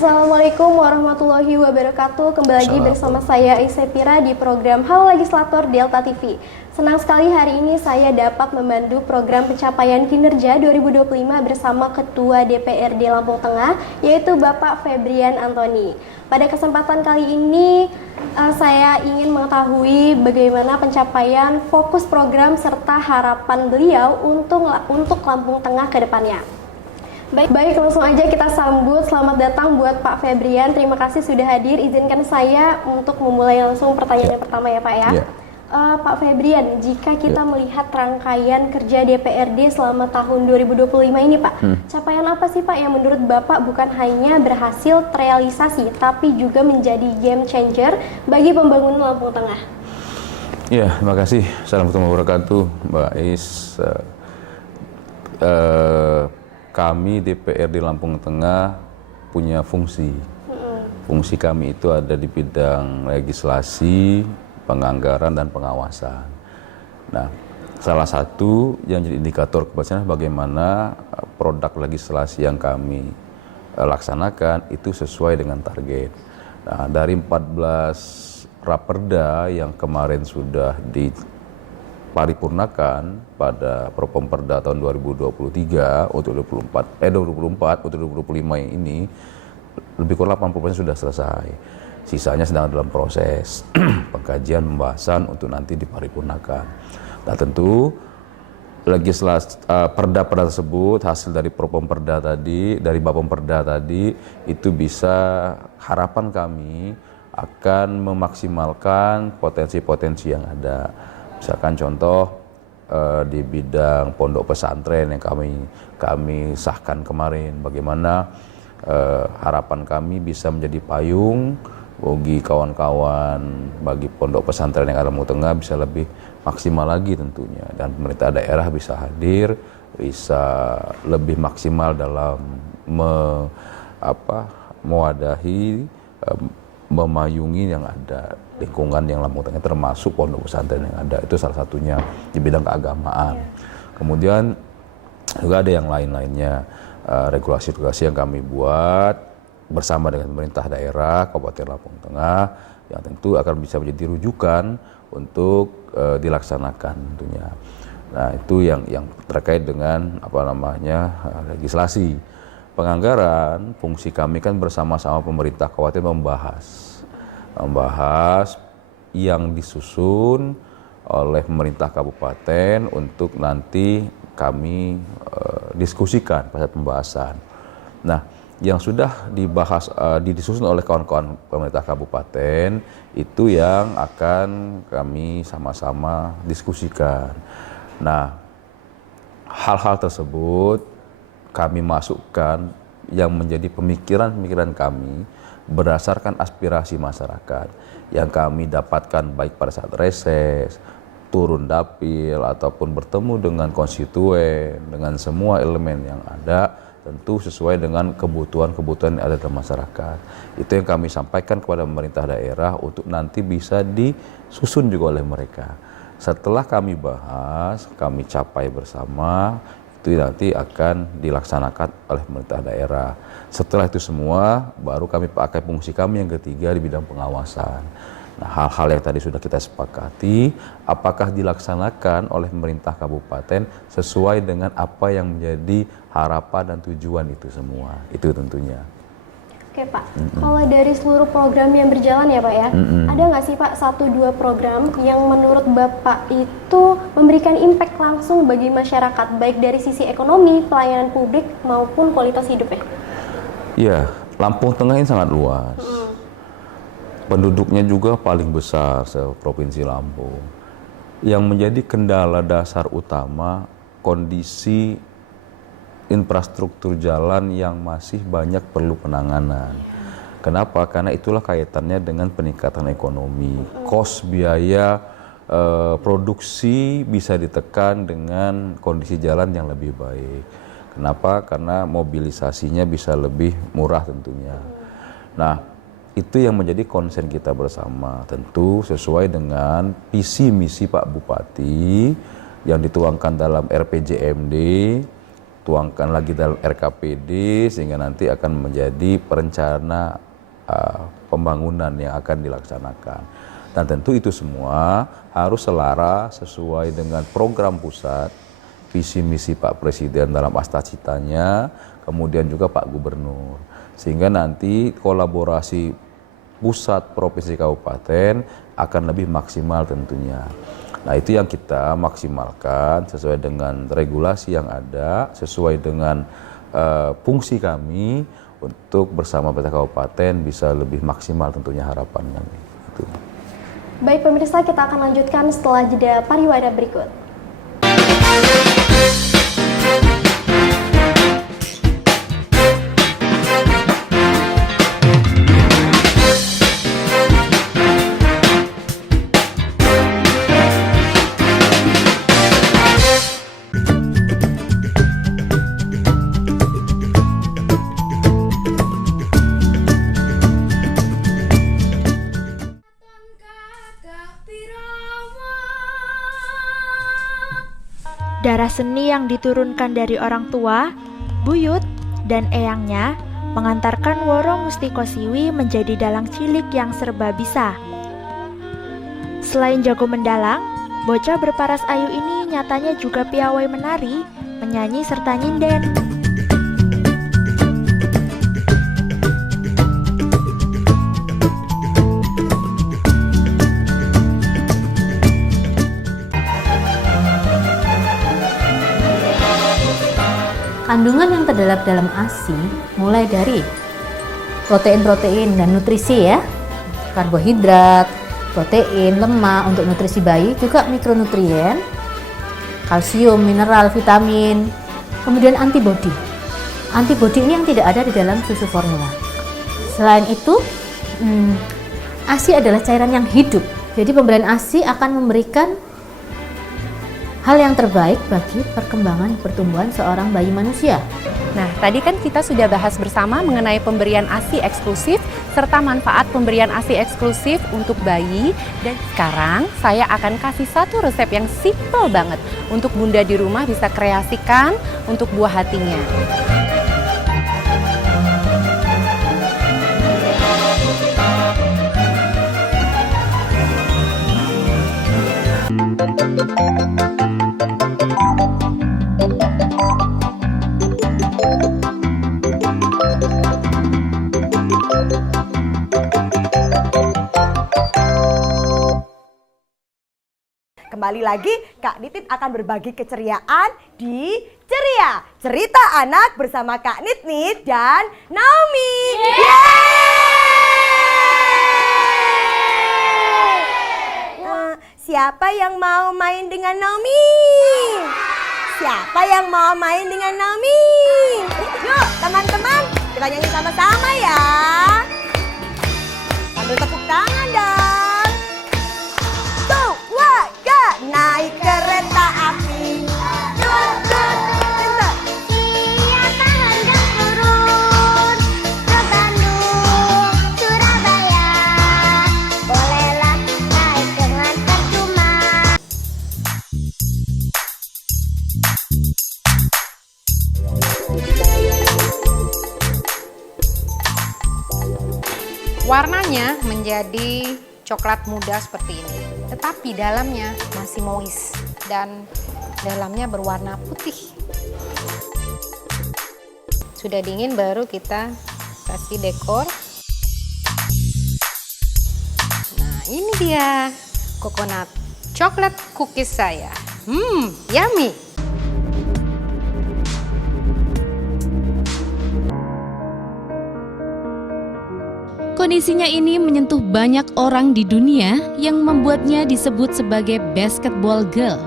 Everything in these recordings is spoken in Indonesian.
Assalamualaikum warahmatullahi wabarakatuh. Kembali lagi bersama saya Aisyah Pira di program Halo Legislator Delta TV. Senang sekali hari ini saya dapat memandu program pencapaian kinerja 2025 bersama Ketua DPRD Lampung Tengah, yaitu Bapak Febrian Antoni. Pada kesempatan kali ini saya ingin mengetahui bagaimana pencapaian fokus program serta harapan beliau untuk Lampung Tengah ke depannya. Baik, langsung aja kita sambut. Selamat datang buat Pak Febrian. Terima kasih sudah hadir. Izinkan saya untuk memulai langsung pertanyaan yang pertama ya Pak ya. Pak Febrian, jika kita melihat rangkaian kerja DPRD selama tahun 2025 ini Pak, capaian apa sih Pak yang menurut Bapak bukan hanya berhasil terrealisasi, tapi juga menjadi game changer bagi pembangunan Lampung Tengah? Ya, terima kasih. Assalamualaikum warahmatullahi wabarakatuh, Mbak Ais. Kami DPRD Lampung Tengah punya fungsi. Fungsi kami itu ada di bidang legislasi, penganggaran, dan pengawasan. Nah, salah satu yang jadi indikator keberhasilan bagaimana produk legislasi yang kami laksanakan itu sesuai dengan target. Nah, dari 14 raperda yang kemarin sudah diparipurnakan pada Propemperda tahun 2023 untuk 2024 untuk 2025 ini lebih kurang 80% sudah selesai. Sisanya sedang dalam proses pengkajian pembahasan untuk nanti diparipurnakan. Nah, tentu legislasi perda-perda tersebut hasil dari Propemperda tadi, dari Bapemperda tadi itu bisa harapan kami akan memaksimalkan potensi-potensi yang ada. Misalkan contoh di bidang pondok pesantren yang kami sahkan kemarin, bagaimana harapan kami bisa menjadi payung bagi kawan-kawan, bagi pondok pesantren yang ada di Tengah bisa lebih maksimal lagi tentunya, dan pemerintah daerah bisa hadir, bisa lebih maksimal dalam mewadahi, memayungi yang ada lingkungan yang Lampung Tengah, termasuk pondok pesantren yang ada. Itu salah satunya di bidang keagamaan. Kemudian juga ada yang lain-lainnya, regulasi-regulasi yang kami buat bersama dengan pemerintah daerah Kabupaten Lampung Tengah yang tentu akan bisa menjadi rujukan untuk dilaksanakan tentunya. Nah, itu yang terkait dengan legislasi. Penganggaran, fungsi kami kan bersama-sama pemerintah kabupaten membahas yang disusun oleh pemerintah kabupaten untuk nanti kami diskusikan pada pembahasan. Nah, yang sudah dibahas disusun oleh kawan-kawan pemerintah kabupaten itu yang akan kami sama-sama diskusikan. Nah, hal-hal tersebut kami masukkan yang menjadi pemikiran-pemikiran kami berdasarkan aspirasi masyarakat yang kami dapatkan baik pada saat reses, turun dapil, ataupun bertemu dengan konstituen, dengan semua elemen yang ada, tentu sesuai dengan kebutuhan-kebutuhan yang ada dalam masyarakat. Itu yang kami sampaikan kepada pemerintah daerah untuk nanti bisa disusun juga oleh mereka. Setelah kami bahas, kami capai bersama, itu nanti akan dilaksanakan oleh pemerintah daerah. Setelah itu semua, baru kami pakai fungsi kami yang ketiga di bidang pengawasan. Nah, hal-hal yang tadi sudah kita sepakati, apakah dilaksanakan oleh pemerintah kabupaten sesuai dengan apa yang menjadi harapan dan tujuan itu semua. Itu tentunya. Oke Pak, kalau dari seluruh program yang berjalan ya Pak ya, ada nggak sih Pak 1-2 program yang menurut Bapak itu memberikan impact langsung bagi masyarakat, baik dari sisi ekonomi, pelayanan publik, maupun kualitas hidup ya? Iya, Lampung Tengah ini sangat luas. Penduduknya juga paling besar se-Provinsi Lampung. Yang menjadi kendala dasar utama kondisi infrastruktur jalan yang masih banyak perlu penanganan. Kenapa? Karena itulah kaitannya dengan peningkatan ekonomi. Kos biaya produksi bisa ditekan dengan kondisi jalan yang lebih baik. Kenapa? Karena mobilisasinya bisa lebih murah tentunya. Nah, itu yang menjadi concern kita bersama. Tentu sesuai dengan visi misi Pak Bupati yang dituangkan dalam RPJMD tuangkan lagi dalam RKPD sehingga nanti akan menjadi perencana pembangunan yang akan dilaksanakan. Dan tentu itu semua harus selaras sesuai dengan program pusat, visi misi Pak Presiden dalam Astacitanya, kemudian juga Pak Gubernur. Sehingga nanti kolaborasi pusat, provinsi, kabupaten akan lebih maksimal tentunya. Nah itu yang kita maksimalkan sesuai dengan regulasi yang ada, sesuai dengan fungsi kami untuk bersama pemerintah kabupaten bisa lebih maksimal tentunya harapannya. Itu. Baik pemirsa, kita akan lanjutkan setelah jeda pariwara berikut. Darah seni yang diturunkan dari orang tua, buyut, dan eyangnya mengantarkan Woro Mustiko Siwi menjadi dalang cilik yang serba bisa. Selain jago mendalang, bocah berparas ayu ini nyatanya juga piawai menari, menyanyi serta nyinden. Kandungan yang terdapat dalam ASI mulai dari protein-protein dan nutrisi ya, karbohidrat, protein, lemak untuk nutrisi bayi, juga mikronutrien, kalsium, mineral, vitamin, kemudian antibodi. Antibodi ini yang tidak ada di dalam susu formula. Selain itu, ASI adalah cairan yang hidup. Jadi pemberian ASI akan memberikan hal yang terbaik bagi perkembangan pertumbuhan seorang bayi manusia. Nah, tadi kan kita sudah bahas bersama mengenai pemberian ASI eksklusif serta manfaat pemberian ASI eksklusif untuk bayi. Dan sekarang saya akan kasih satu resep yang simple banget untuk bunda di rumah bisa kreasikan untuk buah hatinya. Kembali lagi, Kak Nitit akan berbagi keceriaan di Ceria, cerita anak bersama Kak Nit dan Naomi. Siapa yang mau main dengan Naomi? Siapa yang mau main dengan Naomi? Yuk teman-teman, kita nyanyi sama-sama ya. Sambil tepuk tangan dong. Tuh, wah, gak naik kereta api. Siapa hendak turun ke Bandung, Surabaya, bolehlah naik dengan percuma. Warnanya menjadi coklat muda seperti ini, tetapi dalamnya masih moist dan dalamnya berwarna putih. Sudah dingin baru kita kasih dekor. Nah, ini dia coconut coklat cookies saya. Yummy. Kondisinya ini menyentuh banyak orang di dunia yang membuatnya disebut sebagai basketball girl.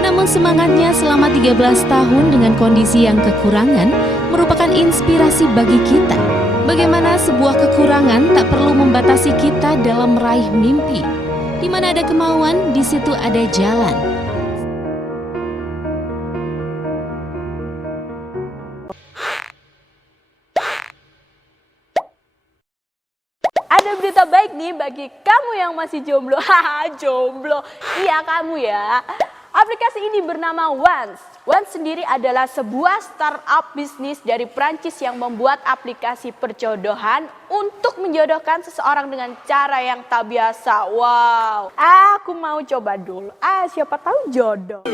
Namun semangatnya selama 13 tahun dengan kondisi yang kekurangan merupakan inspirasi bagi kita. Bagaimana sebuah kekurangan tak perlu membatasi kita dalam meraih mimpi. Di mana ada kemauan, di situ ada jalan. Ada berita baik nih bagi kamu yang masih jomblo. Haha, jomblo. Iya kamu ya. Aplikasi ini bernama Once. Once sendiri adalah sebuah startup bisnis dari Prancis yang membuat aplikasi perjodohan untuk menjodohkan seseorang dengan cara yang tak biasa. Wow, aku mau coba dulu. Siapa tahu jodoh.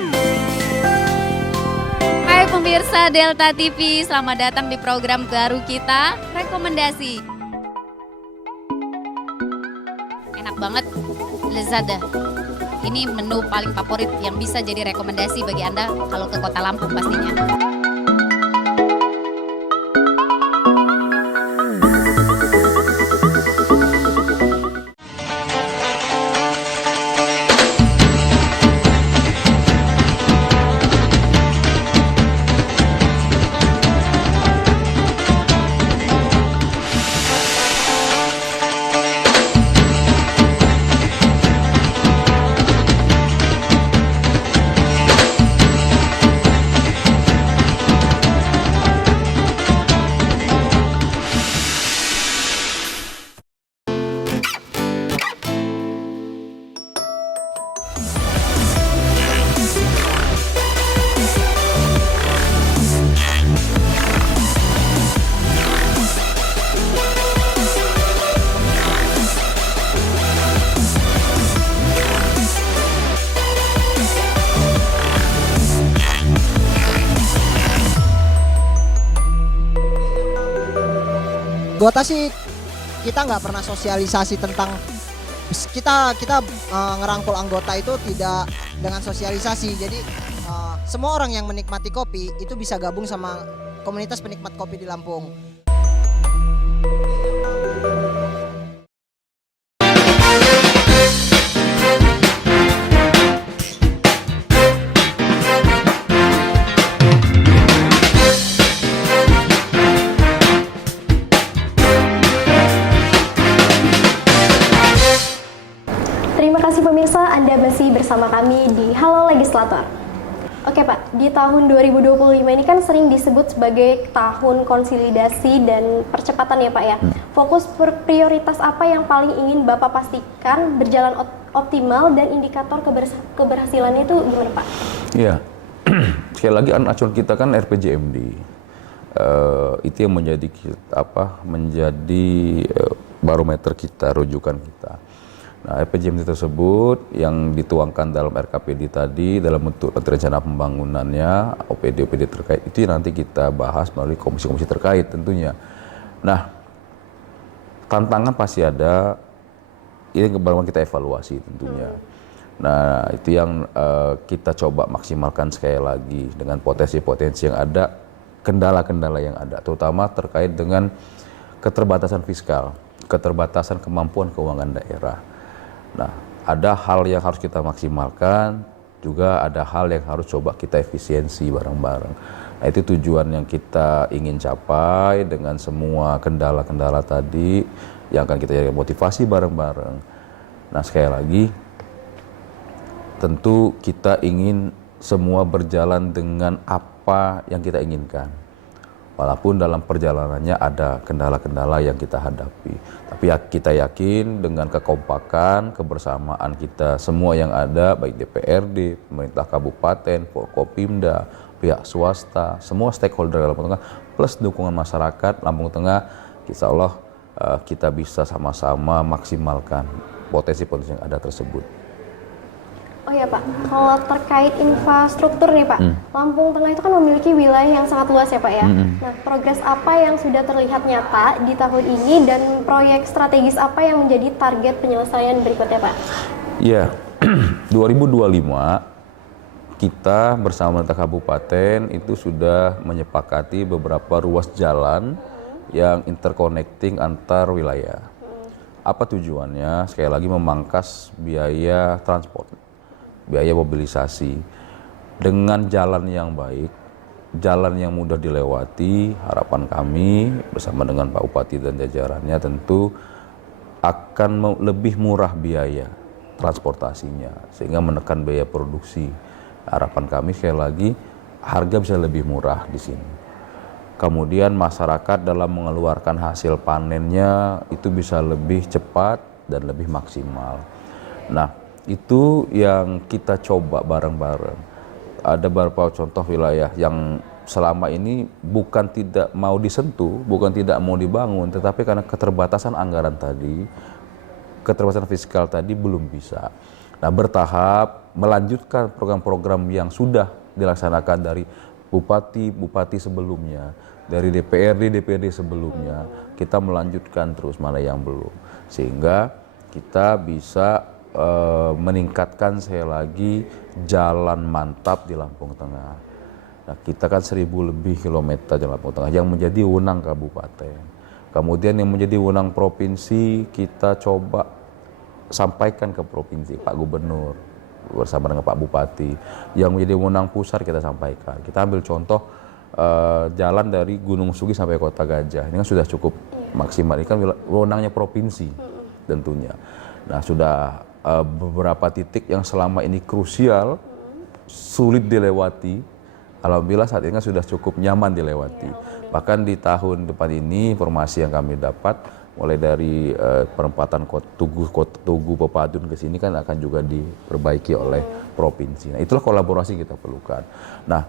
Hai pemirsa Delta TV, selamat datang di program baru kita, Rekomendasi. Enak banget, lezat dah. Ini menu paling favorit yang bisa jadi rekomendasi bagi Anda kalau ke Kota Lampung pastinya. Gota sih kita nggak pernah sosialisasi tentang kita ngerangkul anggota itu tidak dengan sosialisasi. Jadi semua orang yang menikmati kopi itu bisa gabung sama komunitas penikmat kopi di Lampung. Terima kasih pemirsa, Anda masih bersama kami di Halo Legislator. Oke Pak, di tahun 2025 ini kan sering disebut sebagai tahun konsolidasi dan percepatan ya Pak ya. Fokus prioritas apa yang paling ingin Bapak pastikan berjalan optimal dan indikator keberhasilannya itu gimana Pak? Iya, sekali lagi acuan kita kan RPJMD. Itu yang menjadi barometer kita, rujukan kita. Nah, RPJMD tersebut yang dituangkan dalam RKPD tadi dalam bentuk rencana pembangunannya, OPD terkait itu nanti kita bahas melalui komisi-komisi terkait tentunya. Nah, tantangan pasti ada, ini baru kita evaluasi tentunya. Nah, itu yang kita coba maksimalkan sekali lagi dengan potensi-potensi yang ada, kendala-kendala yang ada, terutama terkait dengan keterbatasan fiskal, keterbatasan kemampuan keuangan daerah. Nah, ada hal yang harus kita maksimalkan, juga ada hal yang harus coba kita efisiensi bareng-bareng. Nah, itu tujuan yang kita ingin capai dengan semua kendala-kendala tadi yang akan kita jadi motivasi bareng-bareng. Nah, sekali lagi, tentu kita ingin semua berjalan dengan apa yang kita inginkan. Walaupun dalam perjalanannya ada kendala-kendala yang kita hadapi. Tapi kita yakin dengan kekompakan, kebersamaan kita semua yang ada, baik DPRD, pemerintah kabupaten, Forkopimda, pihak swasta, semua stakeholder Lampung Tengah, plus dukungan masyarakat Lampung Tengah, insya Allah kita bisa sama-sama maksimalkan potensi-potensi yang ada tersebut. Oh ya Pak, kalau terkait infrastruktur nih Pak, Lampung Tengah itu kan memiliki wilayah yang sangat luas ya Pak ya. Nah, progres apa yang sudah terlihat nyata di tahun ini dan proyek strategis apa yang menjadi target penyelesaian berikutnya Pak? Iya, 2025 kita bersama pemerintah kabupaten itu sudah menyepakati beberapa ruas jalan yang interconnecting antar wilayah. Apa tujuannya? Sekali lagi memangkas biaya transport, biaya mobilisasi. Dengan jalan yang baik, jalan yang mudah dilewati, harapan kami bersama dengan Pak Bupati dan jajarannya tentu akan lebih murah biaya transportasinya, sehingga menekan biaya produksi. Harapan kami sekali lagi, harga bisa lebih murah di sini. Kemudian masyarakat dalam mengeluarkan hasil panennya itu bisa lebih cepat dan lebih maksimal. Nah, itu yang kita coba bareng-bareng. Ada beberapa contoh wilayah yang selama ini bukan tidak mau disentuh, bukan tidak mau dibangun, tetapi karena keterbatasan anggaran tadi, keterbatasan fiskal tadi belum bisa. Nah, bertahap melanjutkan program-program yang sudah dilaksanakan dari bupati sebelumnya, dari DPRD sebelumnya, kita melanjutkan terus mana yang belum. Sehingga kita bisa meningkatkan sekali lagi jalan mantap di Lampung Tengah. Nah, kita kan 1.000 lebih kilometer jalan Lampung Tengah yang menjadi wewenang kabupaten. Kemudian yang menjadi wewenang provinsi kita coba sampaikan ke provinsi, Pak Gubernur bersama dengan Pak Bupati. Yang menjadi wewenang pusat kita sampaikan. Kita ambil contoh jalan dari Gunung Sugi sampai Kota Gajah. Ini kan sudah cukup maksimal. Ini kan wewenangnya provinsi tentunya. Nah, sudah beberapa titik yang selama ini krusial, sulit dilewati. Alhamdulillah saat ini kan sudah cukup nyaman dilewati. Bahkan di tahun depan ini informasi yang kami dapat mulai dari perempatan Tugu Pepadun ke sini kan akan juga diperbaiki oleh provinsi. Nah, itulah kolaborasi yang kita perlukan. Nah,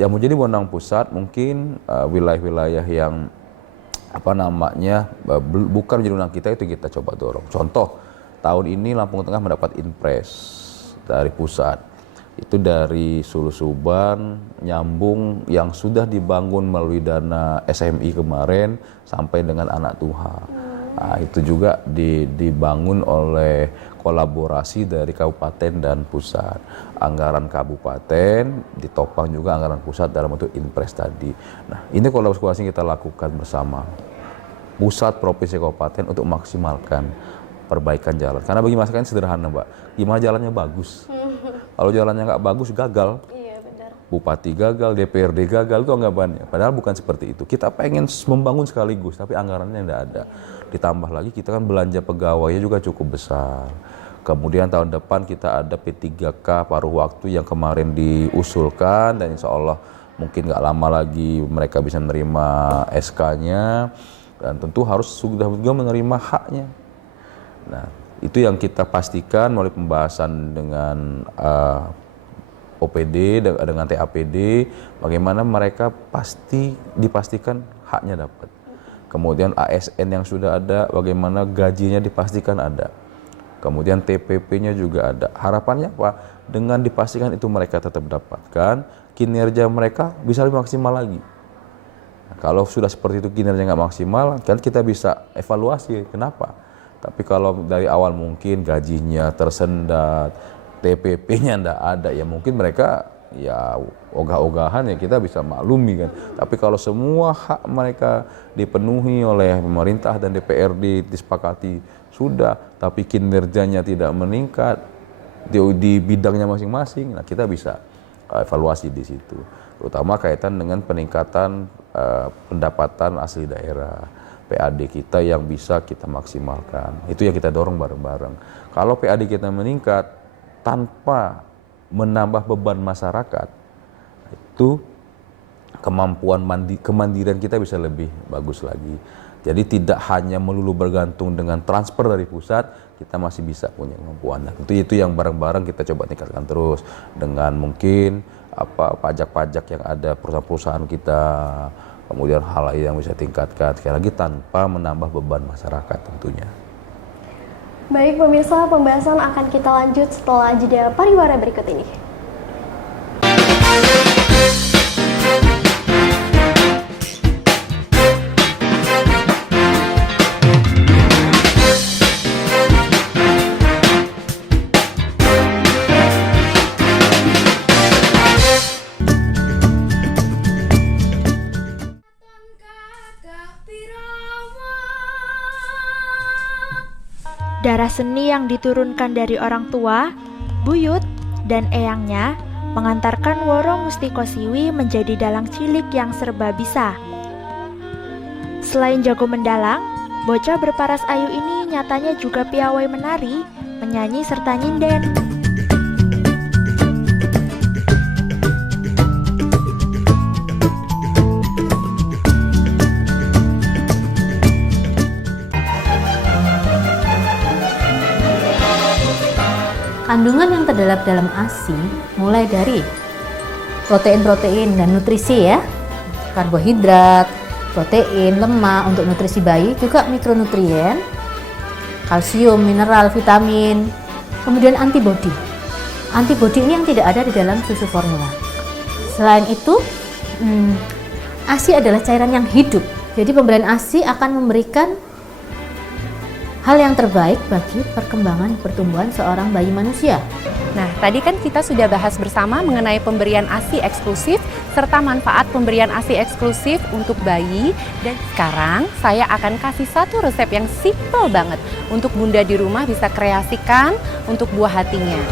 yang menjadi wewenang pusat mungkin wilayah-wilayah yang bukan menjadi wewenang kita itu kita coba dorong. Contoh, tahun ini Lampung Tengah mendapat inpres dari pusat. Itu dari Sulu Suban, nyambung yang sudah dibangun melalui dana SMI kemarin sampai dengan Anak Tuha. Nah, itu juga dibangun oleh kolaborasi dari kabupaten dan pusat. Anggaran kabupaten ditopang juga anggaran pusat dalam bentuk inpres tadi. Nah, ini kolaborasi yang kita lakukan bersama pusat, provinsi, kabupaten untuk maksimalkan perbaikan jalan. Karena bagi masyarakat sederhana, Mbak. Gimana jalannya bagus? Kalau jalannya nggak bagus, gagal. Iya, benar. Bupati gagal, DPRD gagal, itu anggapannya. Padahal bukan seperti itu. Kita pengen membangun sekaligus, tapi anggarannya nggak ada. Ditambah lagi kita kan belanja pegawainya juga cukup besar. Kemudian tahun depan kita ada P3K paruh waktu yang kemarin diusulkan, dan insya Allah mungkin nggak lama lagi mereka bisa menerima SK-nya, dan tentu harus sudah juga menerima haknya. Nah, itu yang kita pastikan melalui pembahasan dengan OPD, dengan TAPD, bagaimana mereka dipastikan haknya dapat. Kemudian ASN yang sudah ada, bagaimana gajinya dipastikan ada. Kemudian TPP-nya juga ada. Harapannya apa? Dengan dipastikan itu mereka tetap dapatkan, kinerja mereka bisa lebih maksimal lagi. Nah, kalau sudah seperti itu kinerja nggak maksimal, kan kita bisa evaluasi kenapa. Tapi kalau dari awal mungkin gajinya tersendat, TPP-nya enggak ada, ya mungkin mereka ya ogah-ogahan ya kita bisa maklumi kan. Tapi kalau semua hak mereka dipenuhi oleh pemerintah dan DPRD disepakati sudah, tapi kinerjanya tidak meningkat di bidangnya masing-masing, nah kita bisa evaluasi di situ. Terutama kaitan dengan peningkatan pendapatan asli daerah. PAD kita yang bisa kita maksimalkan. Itu yang kita dorong bareng-bareng. Kalau PAD kita meningkat tanpa menambah beban masyarakat, itu kemandirian kita bisa lebih bagus lagi. Jadi tidak hanya melulu bergantung dengan transfer dari pusat, kita masih bisa punya kemampuan. Nah, itu yang bareng-bareng kita coba tingkatkan terus dengan mungkin pajak-pajak yang ada perusahaan-perusahaan kita. Kemudian hal lain yang bisa tingkatkan, sekali lagi tanpa menambah beban masyarakat tentunya. Baik pemirsa, pembahasan akan kita lanjut setelah jeda pariwara berikut ini. Darah seni yang diturunkan dari orang tua, buyut, dan eyangnya mengantarkan Woro Mustiko Siwi menjadi dalang cilik yang serba bisa. Selain jago mendalang, bocah berparas ayu ini nyatanya juga piawai menari, menyanyi serta nyinden. Kandungan yang terdapat dalam ASI mulai dari protein-protein dan nutrisi ya, karbohidrat, protein, lemak untuk nutrisi bayi, juga mikronutrien, kalsium, mineral, vitamin, kemudian antibodi. Antibodi ini yang tidak ada di dalam susu formula. Selain itu, ASI adalah cairan yang hidup. Jadi pemberian ASI akan memberikan hal yang terbaik bagi perkembangan pertumbuhan seorang bayi manusia. Nah, tadi kan kita sudah bahas bersama mengenai pemberian ASI eksklusif serta manfaat pemberian ASI eksklusif untuk bayi. Dan sekarang saya akan kasih satu resep yang simple banget untuk Bunda di rumah bisa kreasikan untuk buah hatinya.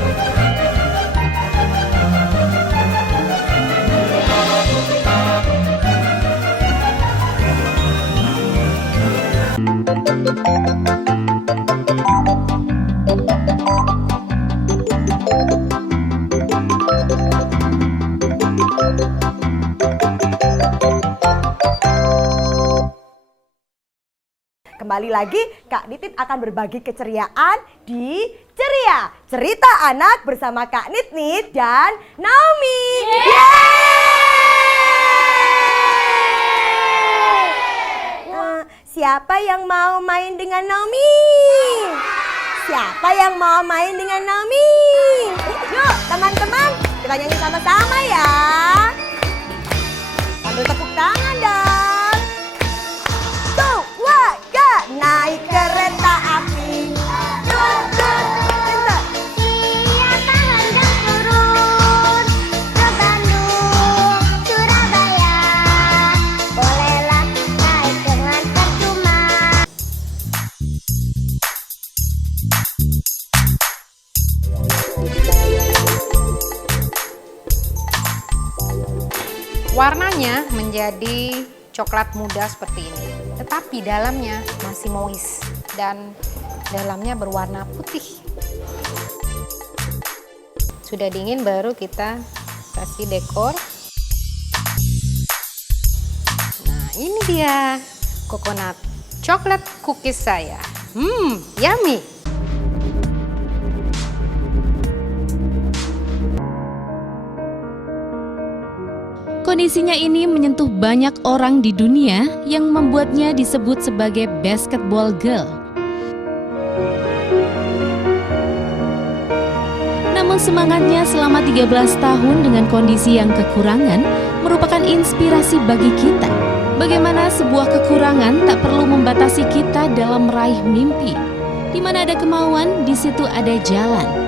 Kembali lagi, Kak Nitin akan berbagi keceriaan di Ceria Cerita Anak bersama Kak Nit dan Naomi. Siapa yang mau main dengan Naomi? Siapa yang mau main dengan Naomi? Yuk teman-teman, kita nyanyi sama-sama ya. Sambil tepuk tangan dong. Tuh, wah, gak naik kereta api. Siapa hendak turun ke Bandung, Surabaya, bolehlah naik dengan percuma. Warnanya menjadi coklat muda seperti ini, tetapi dalamnya masih moist dan dalamnya berwarna putih. Sudah dingin baru kita kasih dekor. Nah, ini dia coconut coklat cookies saya. Yummy. Kondisinya ini menyentuh banyak orang di dunia yang membuatnya disebut sebagai basketball girl. Namun semangatnya selama 13 tahun dengan kondisi yang kekurangan merupakan inspirasi bagi kita. Bagaimana sebuah kekurangan tak perlu membatasi kita dalam meraih mimpi. Di mana ada kemauan, di situ ada jalan.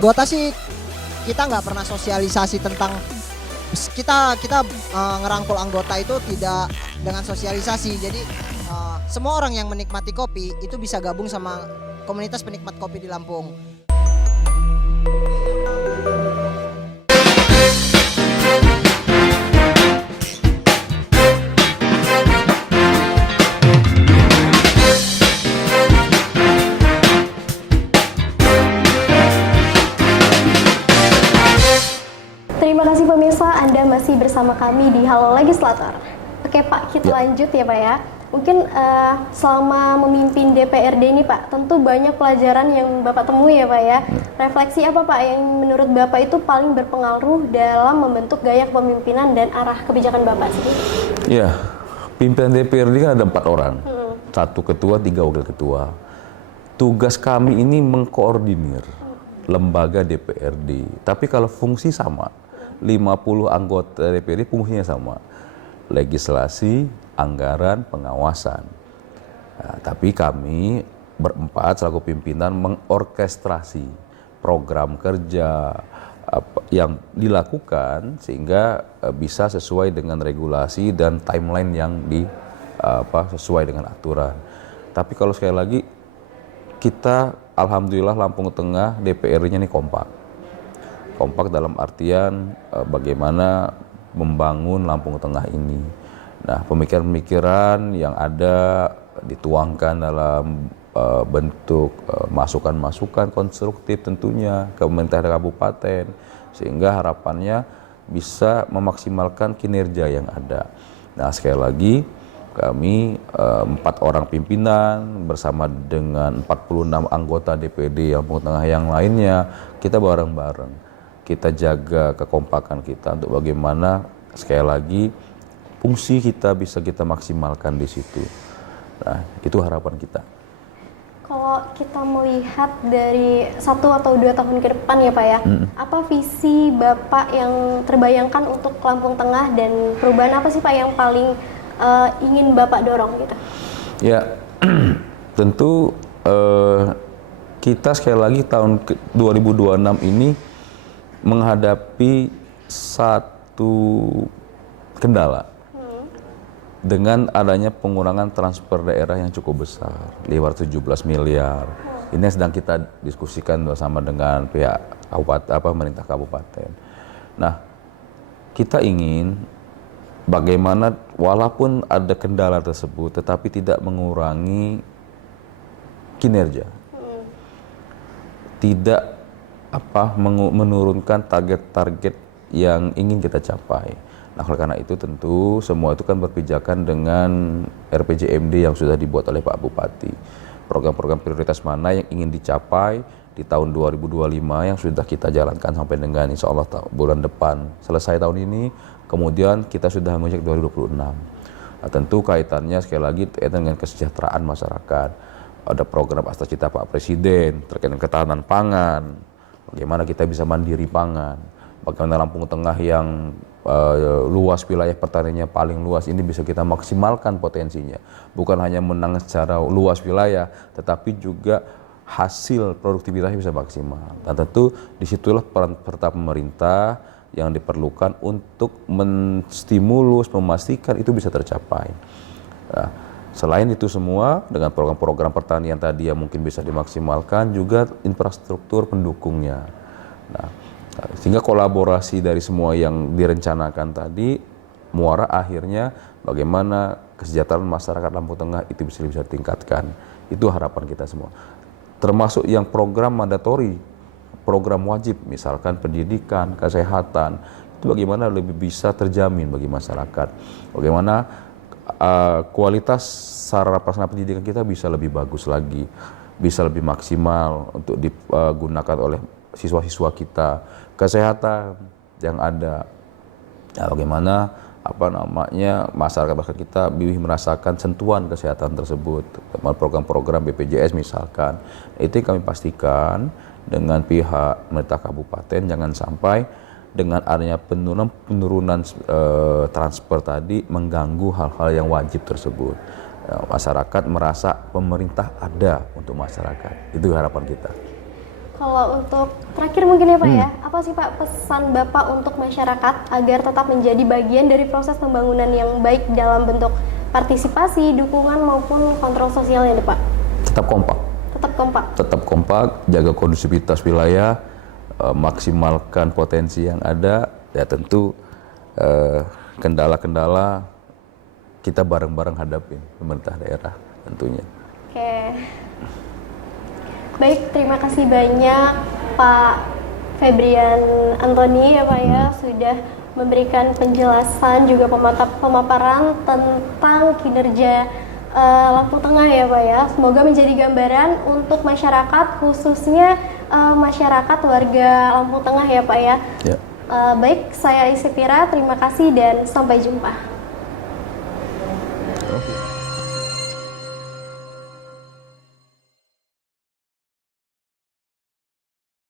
Gota sih kita nggak pernah sosialisasi tentang kita ngerangkul anggota itu tidak dengan sosialisasi. Jadi semua orang yang menikmati kopi itu bisa gabung sama komunitas penikmat kopi di Lampung. Terima kasih pemirsa, Anda masih bersama kami di Halo Legislator. Oke Pak, kita lanjut ya Pak ya. Mungkin selama memimpin DPRD ini Pak, tentu banyak pelajaran yang Bapak temui ya Pak ya. Refleksi apa Pak yang menurut Bapak itu paling berpengaruh dalam membentuk gaya kepemimpinan dan arah kebijakan Bapak sendiri? Ya, pimpinan DPRD kan ada 4 orang. 1 ketua, 3 wakil ketua. tugas kami ini mengkoordinir lembaga DPRD. Tapi kalau fungsi sama, 50 anggota DPRD fungsinya sama. Legislasi, anggaran, pengawasan. Nah, tapi kami berempat selaku pimpinan mengorkestrasi program kerja yang dilakukan sehingga bisa sesuai dengan regulasi dan timeline yang sesuai dengan aturan. Tapi kalau sekali lagi kita alhamdulillah Lampung Tengah DPR-nya ini kompak. Kompak dalam artian bagaimana membangun Lampung Tengah ini. Nah, pemikiran-pemikiran yang ada dituangkan dalam bentuk masukan-masukan konstruktif tentunya ke pemerintah kabupaten, sehingga harapannya bisa memaksimalkan kinerja yang ada. Nah, sekali lagi kami 4 orang pimpinan bersama dengan 46 anggota DPD Lampung Tengah yang lainnya, kita bareng-bareng kita jaga kekompakan kita untuk bagaimana sekali lagi fungsi kita bisa kita maksimalkan di situ. Nah, itu harapan kita. Kalau kita melihat dari 1 atau 2 tahun ke depan ya Pak ya, apa visi Bapak yang terbayangkan untuk Lampung Tengah dan perubahan apa sih Pak yang paling ingin Bapak dorong gitu? Ya, tentu kita sekali lagi tahun 2026 ini menghadapi satu kendala. Dengan adanya pengurangan transfer daerah yang cukup besar, 517 miliar. Ini yang sedang kita diskusikan bersama dengan pihak kabupaten, pemerintah kabupaten. Nah, kita ingin bagaimana walaupun ada kendala tersebut, tetapi tidak mengurangi kinerja, tidak menurunkan target-target yang ingin kita capai. Nah, oleh karena itu tentu semua itu kan berpijakan dengan RPJMD yang sudah dibuat oleh Pak Bupati. Program-program prioritas mana yang ingin dicapai di tahun 2025 yang sudah kita jalankan sampai dengan insya Allah bulan depan selesai tahun ini, kemudian kita sudah menginjak 2026. Nah, tentu kaitannya sekali lagi dengan kesejahteraan masyarakat. Ada program Astacita Pak Presiden terkait dengan ketahanan pangan, bagaimana kita bisa mandiri pangan, bagaimana Lampung Tengah yang luas wilayah pertaniannya paling luas ini bisa kita maksimalkan potensinya, bukan hanya menang secara luas wilayah tetapi juga hasil produktivitasnya bisa maksimal. Dan tentu disitulah peran serta pemerintah yang diperlukan untuk menstimulus, memastikan itu bisa tercapai. Nah, selain itu semua dengan program-program pertanian tadi yang mungkin bisa dimaksimalkan, juga infrastruktur pendukungnya. Nah, sehingga kolaborasi dari semua yang direncanakan tadi, muara akhirnya bagaimana kesejahteraan masyarakat Lampung Tengah itu bisa ditingkatkan. Itu harapan kita semua. Termasuk yang program mandatori, program wajib, misalkan pendidikan, kesehatan, itu bagaimana lebih bisa terjamin bagi masyarakat. Bagaimana kualitas sarana prasarana pendidikan kita bisa lebih bagus lagi, bisa lebih maksimal untuk digunakan oleh siswa-siswa kita. Kesehatan yang ada, ya, bagaimana masyarakat kita lebih merasakan sentuhan kesehatan tersebut, program-program BPJS misalkan. Itu yang kami pastikan dengan pihak pemerintah kabupaten, jangan sampai dengan adanya penurunan transfer tadi mengganggu hal-hal yang wajib tersebut. Ya, masyarakat merasa pemerintah ada untuk masyarakat, itu harapan kita. Kalau untuk terakhir mungkin ya Pak ya, apa sih Pak pesan Bapak untuk masyarakat agar tetap menjadi bagian dari proses pembangunan yang baik dalam bentuk partisipasi, dukungan maupun kontrol sosialnya Pak? Tetap kompak. Tetap kompak. Tetap kompak, jaga kondusivitas wilayah, maksimalkan potensi yang ada. Ya tentu kendala-kendala kita bareng-bareng hadapin pemerintah daerah tentunya. Oke. Baik, terima kasih banyak Pak Febrian Antoni ya Pak ya, sudah memberikan penjelasan juga pemaparan tentang kinerja Lampung Tengah ya Pak ya. Semoga menjadi gambaran untuk masyarakat, khususnya masyarakat warga Lampung Tengah ya Pak ya. Baik, saya Isepira, terima kasih dan sampai jumpa.